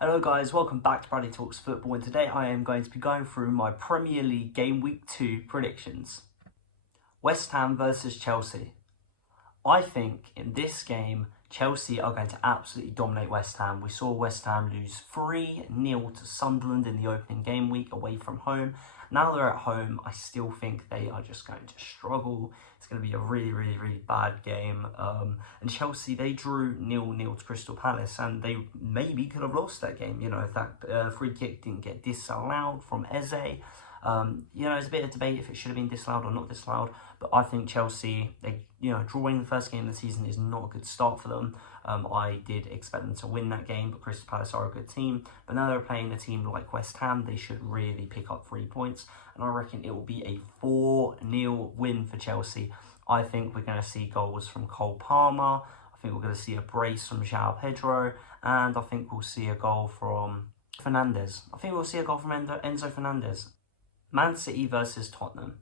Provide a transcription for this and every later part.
Hello guys, welcome back to Bradley Talks Football, and today I am going to be going through my Premier League Game Week 2 predictions. West Ham versus Chelsea. I think in this game, Chelsea are going to absolutely dominate West Ham. We saw West Ham lose 3-0 to Sunderland in the opening game week away from home. Now they're at home, I still think they are just going to struggle. It's going to be a really bad game. And Chelsea, they drew 0-0 to Crystal Palace, and they maybe could have lost that game, if that free kick didn't get disallowed from Eze. There's a bit of debate if it should have been disallowed or not disallowed, but I think Chelsea, drawing the first game of the season is not a good start for them. I did expect them to win that game, but Crystal Palace are a good team. But now they're playing a team like West Ham, they should really pick up 3 points, and I reckon it will be a 4-0 win for Chelsea. I think we're going to see goals from Cole Palmer, I think we're going to see a brace from João Pedro, and I think we'll see a goal from Fernandes. I think we'll see a goal from Enzo Fernandez. Man City versus Tottenham.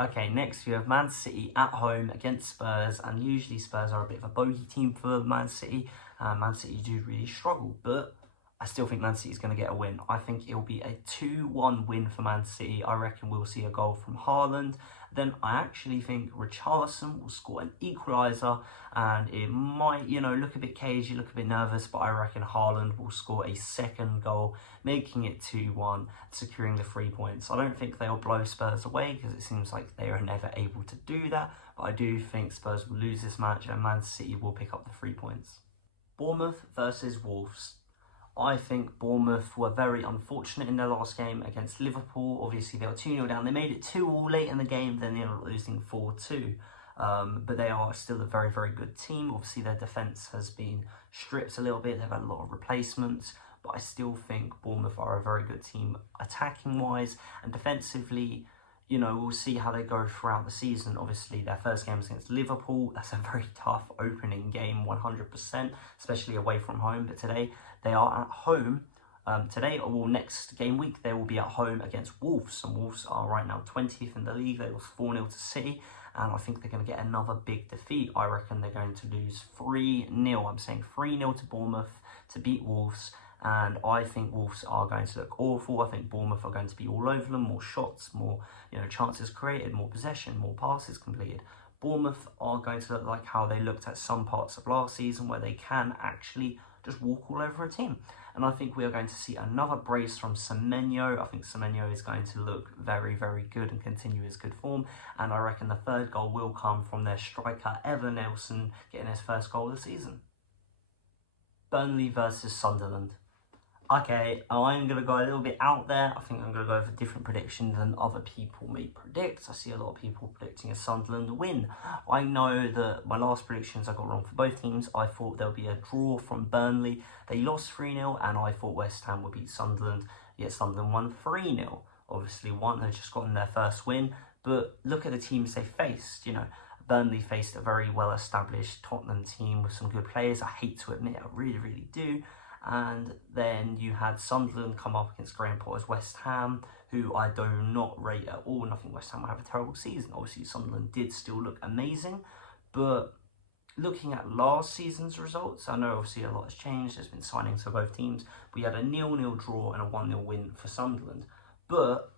Okay, next we have Man City at home against Spurs, and usually Spurs are a bit of a bogey team for Man City. Man City do really struggle, but I still think Man City is going to get a win. I think it will be a 2-1 win for Man City. I reckon we'll see a goal from Haaland. Then I actually think Richarlison will score an equaliser, and it might, look a bit cagey, look a bit nervous, but I reckon Haaland will score a second goal, making it 2-1, securing the 3 points. I don't think they'll blow Spurs away, because it seems like they are never able to do that, but I do think Spurs will lose this match, and Man City will pick up the 3 points. Bournemouth versus Wolves. I think Bournemouth were very unfortunate in their last game against Liverpool. Obviously, they were 2-0 down. They made it 2-2 late in the game, then they ended up losing 4-2. But they are still a very good team. Obviously, their defence has been stripped a little bit. They've had a lot of replacements. But I still think Bournemouth are a very good team attacking-wise. And defensively, we'll see how they go throughout the season. Obviously, their first game is against Liverpool. That's a very tough opening game, 100%, especially away from home. But today, they are at home. Next game week, they will be at home against Wolves. And Wolves are right now 20th in the league. They lost 4-0 to City. And I think they're going to get another big defeat. I reckon they're going to lose 3-0. I'm saying 3-0 to Bournemouth to beat Wolves. And I think Wolves are going to look awful. I think Bournemouth are going to be all over them. More shots, more chances created, more possession, more passes completed. Bournemouth are going to look like how they looked at some parts of last season, where they can actually just walk all over a team. And I think we are going to see another brace from Semenyo. I think Semenyo is going to look very good and continue his good form. And I reckon the third goal will come from their striker, Evanilson, getting his first goal of the season. Burnley versus Sunderland. Okay, I'm going to go a little bit out there. I think I'm going to go for different predictions than other people may predict. I see a lot of people predicting a Sunderland win. I know that my last predictions I got wrong for both teams. I thought there'll be a draw from Burnley. They lost 3-0, and I thought West Ham would beat Sunderland, yet Sunderland won 3-0. Obviously, they've just gotten their first win, but look at the teams they faced, Burnley faced a very well-established Tottenham team with some good players. I hate to admit, I really do. And then you had Sunderland come up against Graham Potter's West Ham, who I do not rate at all, and I think West Ham will have a terrible season. Obviously, Sunderland did still look amazing, but looking at last season's results, I know obviously a lot has changed. There's been signings for both teams. We had a 0-0 draw and a 1-0 win for Sunderland, but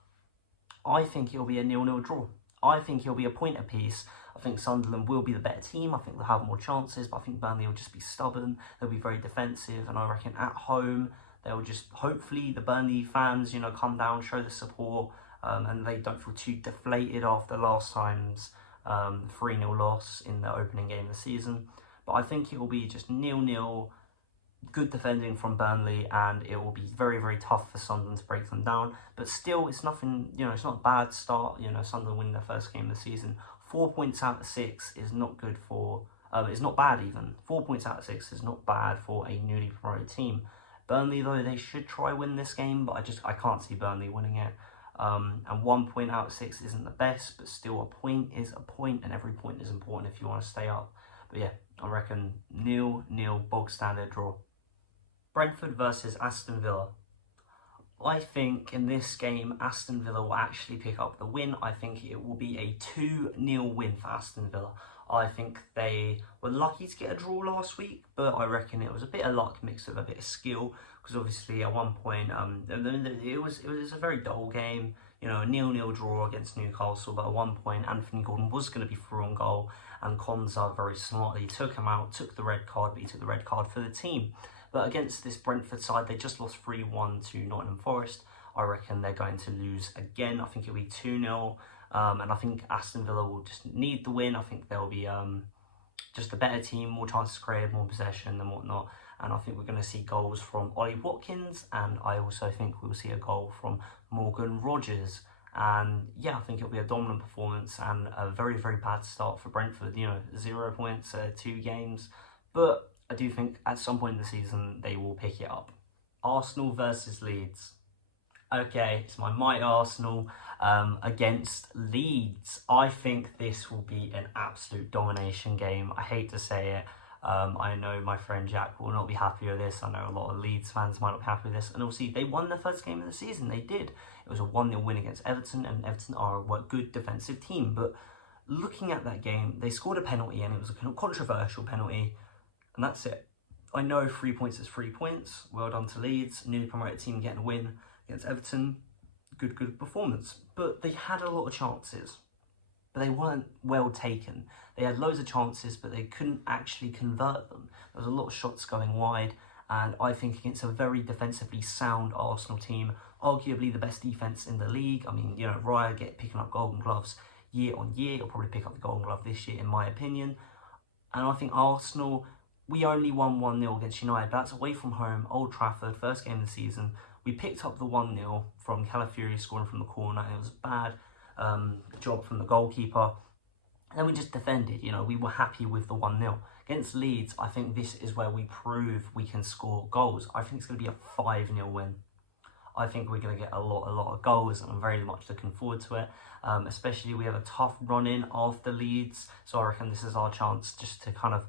I think it'll be a 0-0 draw. I think it'll be a point apiece. I think Sunderland will be the better team. I think they'll have more chances, but I think Burnley will just be stubborn. They'll be very defensive, and I reckon at home, they'll just, hopefully, the Burnley fans, come down, show the support, and they don't feel too deflated after last time's 3-0 loss in the opening game of the season. But I think it will be just 0-0, good defending from Burnley, and it will be very tough for Sunderland to break them down. But still, it's nothing, it's not a bad start. Sunderland winning their first game of the season. 4 points out of 6 is not good for, it's not bad even. 4 points out of 6 is not bad for a newly promoted team. Burnley, though, they should try win this game, but I can't see Burnley winning it. And 1 point out of 6 isn't the best, but still a point is a point, and every point is important if you want to stay up. But yeah, I reckon 0-0 bog standard draw. Brentford versus Aston Villa. I think in this game, Aston Villa will actually pick up the win. I think it will be a 2-0 win for Aston Villa. I think they were lucky to get a draw last week, but I reckon it was a bit of luck mixed with a bit of skill, because obviously at one point it was a very dull game, you know, a 0-0 draw against Newcastle, but at one point Anthony Gordon was going to be through on goal, and Konsa very smartly took him out, took the red card, but he took the red card for the team. But against this Brentford side, they just lost 3-1 to Nottingham Forest. I reckon they're going to lose again. I think it'll be 2-0. And I think Aston Villa will just need the win. I think they'll be just a better team, more chances created, more possession and whatnot. And I think we're going to see goals from Ollie Watkins. And I also think we'll see a goal from Morgan Rogers. And yeah, I think it'll be a dominant performance and a very, very bad start for Brentford. You know, 0 points, 2 games. But I do think at some point in the season, they will pick it up. Arsenal versus Leeds. Okay, it's my mighty Arsenal against Leeds. I think this will be an absolute domination game. I hate to say it. I know my friend Jack will not be happy with this. I know a lot of Leeds fans might not be happy with this. And obviously, they won their first game of the season. They did. It was a 1-0 win against Everton, and Everton are a good defensive team. But looking at that game, they scored a penalty, and it was a controversial penalty. And that's it. I know 3 points is 3 points. Well done to Leeds. Newly promoted team getting a win against Everton. Good performance. But they had a lot of chances, but they weren't well taken. They had loads of chances, but they couldn't actually convert them. There was a lot of shots going wide, and I think against a very defensively sound Arsenal team, arguably the best defence in the league. I mean, you know, Raya picking up Golden Gloves year on year. He'll probably pick up the Golden Glove this year, in my opinion. And I think Arsenal, we only won 1-0 against United. That's away from home, Old Trafford, first game of the season. We picked up the 1-0 from Calafiori scoring from the corner. It was a bad job from the goalkeeper. And then we just defended. You know, we were happy with the 1-0. Against Leeds, I think this is where we prove we can score goals. I think it's going to be a 5-0 win. I think we're going to get a lot of goals, and I'm very much looking forward to it. Especially we have a tough run-in after Leeds. So I reckon this is our chance just to kind of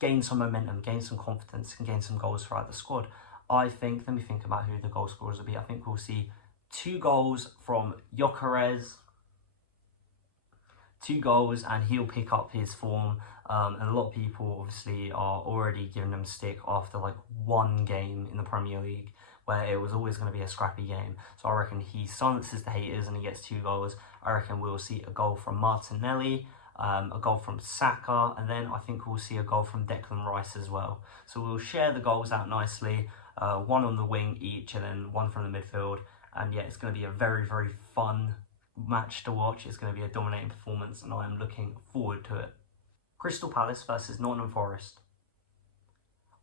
gain some momentum, gain some confidence, and gain some goals throughout the squad. I think, let me think about who the goal scorers will be. I think we'll see 2 goals from Gyökeres. 2 goals, and he'll pick up his form. And a lot of people obviously are already giving him stick after like 1 game in the Premier League, where it was always going to be a scrappy game. So I reckon he silences the haters and he gets 2 goals. I reckon we'll see a goal from Martinelli, a goal from Saka, and then I think we'll see a goal from Declan Rice as well. So we'll share the goals out nicely. 1 on the wing each, and then 1 from the midfield. And yeah, it's going to be a very, very fun match to watch. It's going to be a dominating performance, and I am looking forward to it. Crystal Palace versus Nottingham Forest.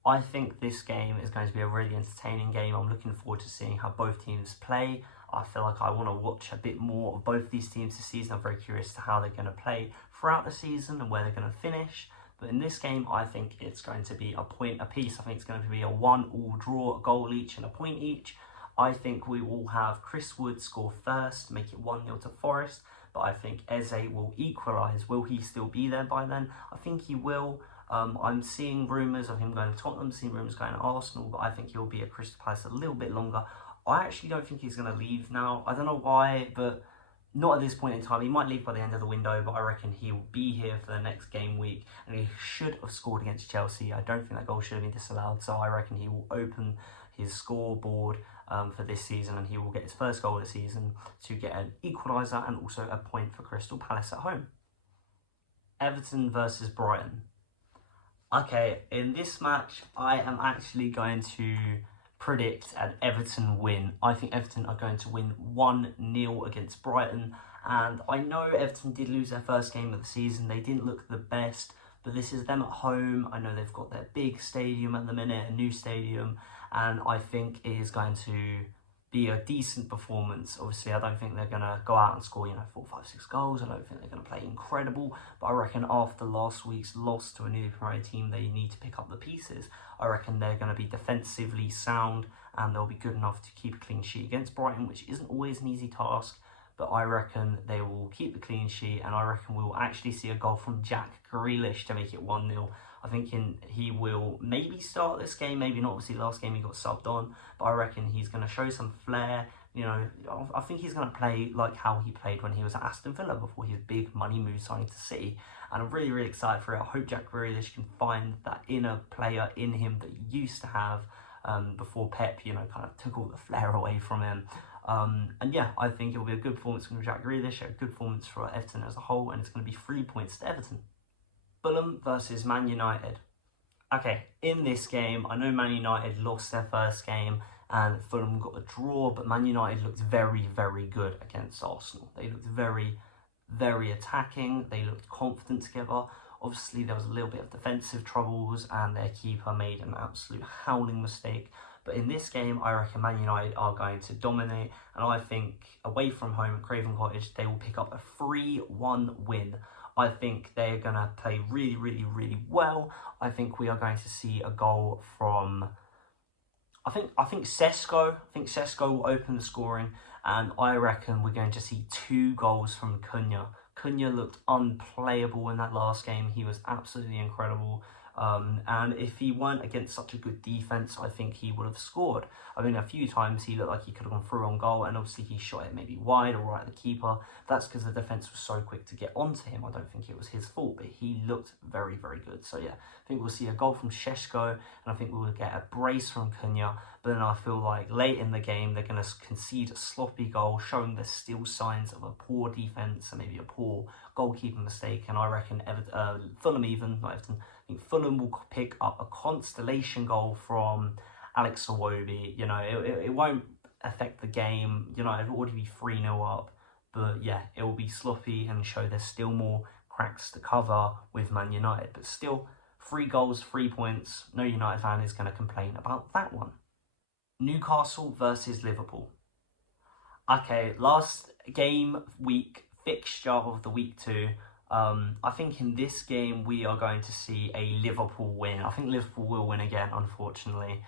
I think this game is going to be a really entertaining game. I'm looking forward to seeing how both teams play. I feel like I want to watch a bit more of both these teams this season. I'm very curious to how they're going to play throughout the season and where they're going to finish. But in this game, I think it's going to be a point apiece. I think it's going to be a 1-1 draw, a goal each and a point each. I think we will have Chris Wood score first, make it 1-0 to Forest. But I think Eze will equalise. Will he still be there by then? I think he will. I'm seeing rumours of him going to Tottenham, seeing rumours going to Arsenal, but I think he'll be at Crystal Palace a little bit longer. I actually don't think he's going to leave now. I don't know why, but not at this point in time. He might leave by the end of the window, but I reckon he'll be here for the next game week, and he should have scored against Chelsea. I don't think that goal should have been disallowed, so I reckon he will open his scoreboard for this season, and he will get his first goal of the season to get an equaliser and also a point for Crystal Palace at home. Everton versus Brighton. Okay, in this match, I am actually going to predict an Everton win. I think Everton are going to win 1-0 against Brighton. And I know Everton did lose their first game of the season. They didn't look the best, but this is them at home. I know they've got their big stadium at the minute, a new stadium. And I think it is going to be a decent performance. Obviously, I don't think they're going to go out and score, 4, 5, 6 goals. I don't think they're going to play incredible. But I reckon after last week's loss to a newly promoted team, they need to pick up the pieces. I reckon they're going to be defensively sound, and they'll be good enough to keep a clean sheet against Brighton, which isn't always an easy task. But I reckon they will keep the clean sheet, and I reckon we will actually see a goal from Jack Grealish to make it 1-0. I think he will maybe start this game, maybe not. Obviously, last game he got subbed on, but I reckon he's going to show some flair. You know, I think he's going to play like how he played when he was at Aston Villa before his big money move signing to City. And I'm really, really excited for it. I hope Jack Grealish can find that inner player in him that he used to have before Pep, you know, kind of took all the flair away from him. And yeah, I think it will be a good performance from Jack Grealish, a good performance for Everton as a whole, and it's going to be 3 points to Everton. Fulham versus Man United. Okay, in this game, I know Man United lost their first game and Fulham got a draw, but Man United looked very, very good against Arsenal. They looked very, very attacking. They looked confident together. Obviously, there was a little bit of defensive troubles and their keeper made an absolute howling mistake. But in this game, I reckon Man United are going to dominate. And I think away from home at Craven Cottage, they will pick up a 3-1 win. I think they're going to play really, really, really well. I think we are going to see a goal from... I think Sesko. I think Sesko will open the scoring, and I reckon we're going to see 2 goals from Cunha. Cunha looked unplayable in that last game. He was absolutely incredible. And if he weren't against such a good defence, I think he would have scored. I mean, a few times he looked like he could have gone through on goal, and obviously he shot it maybe wide or right at the keeper. That's because the defence was so quick to get onto him. I don't think it was his fault, but he looked very, very good. So yeah, I think we'll see a goal from Sesko, and I think we'll get a brace from Cunha. But then I feel like late in the game, they're going to concede a sloppy goal, showing there's still signs of a poor defence and maybe a poor goalkeeping mistake. And I reckon Fulham not Everton, I think Fulham will pick up a constellation goal from Alex Iwobi. You know, it won't affect the game. You know, it'll already be 3-0 up. But yeah, it will be sloppy and show there's still more cracks to cover with Man United. But still, 3 goals, 3 points. No United fan is going to complain about that one. Newcastle versus Liverpool. Okay, last game week fixture of the week 2. I think in this game we are going to see a Liverpool win. I think Liverpool will win again, unfortunately.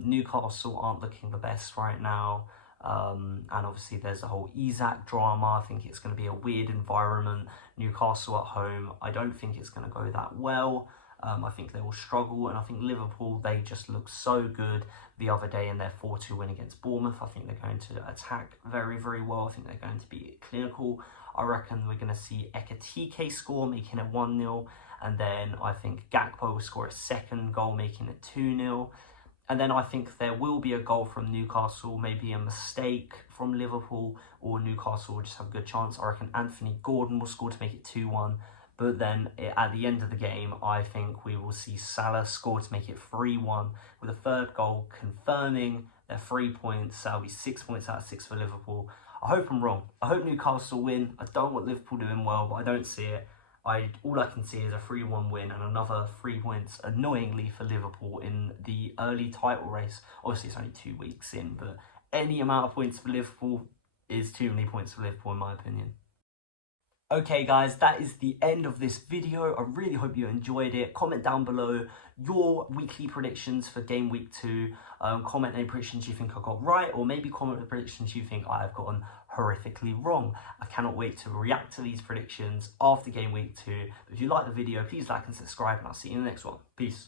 Newcastle aren't looking the best right now. And obviously there's the whole Isak drama. I think it's going to be a weird environment. Newcastle at home, I don't think it's going to go that well. I think they will struggle, and I think Liverpool, they just look so good the other day in their 4-2 win against Bournemouth. I think they're going to attack very, very well. I think they're going to be clinical. I reckon we're going to see Ekitike score, making it 1-0, and then I think Gakpo will score a second goal, making it 2-0. And then I think there will be a goal from Newcastle, maybe a mistake from Liverpool, or Newcastle will just have a good chance. I reckon Anthony Gordon will score to make it 2-1. But then at the end of the game, I think we will see Salah score to make it 3-1 with a third goal confirming their 3 points. That'll be 6 points out of 6 for Liverpool. I hope I'm wrong. I hope Newcastle win. I don't want Liverpool doing well, but I don't see it. All I can see is a 3-1 win and another 3 points, annoyingly, for Liverpool in the early title race. Obviously, it's only 2 weeks in, but any amount of points for Liverpool is too many points for Liverpool, in my opinion. Okay guys, that is the end of this video. I really hope you enjoyed it. Comment down below your weekly predictions for game week 2. Comment any predictions you think I got right, or maybe comment the predictions you think I have gotten horrifically wrong. I cannot wait to react to these predictions after game week 2. If you like the video, please like and subscribe, and I'll see you in the next one. Peace.